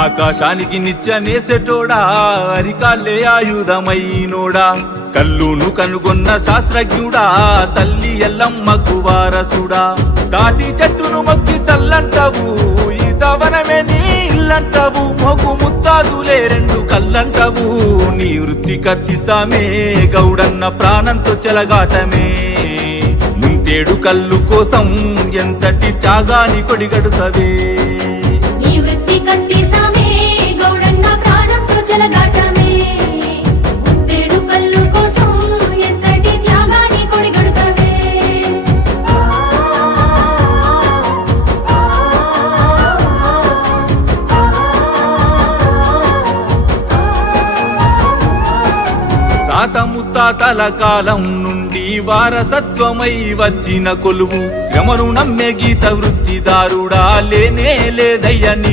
ఆకాశానికి నిత్యనేసెటోడా అరికాళ్ళే ఆయుధమైనోడా కల్లును కనుగొన్న శాస్త్రజ్ఞుడా తల్లి ఎల్లమ్మకు వారసుడా తాటి చెట్టును మొక్కి తల్లంటవు ఈతవనమే నీ ఇల్లంటవు మొగు ముత్తాదులే రెండు కల్లంటవు నీ వృత్తి కత్తిసామే గౌడన్న ప్రాణంతో చెలగాటమే ముంతేడు కల్లు కోసం ఎంతటి త్యాగాన్ని కొడిగడుతవే నీ వృత్తి కత్తిసామే గౌడన్న ప్రాణంతో చెలగాటమే ముంతేడు కల్లు కోసం ఎంతటి త్యాగాన్ని కొడిగడుతవే తాత ముత్తాతల కాలం నుండి వారసత్వమై వచ్చిన కొలువు శ్రమను నమ్మే గీత వృత్తిదారుడా లేనే లేదయ్య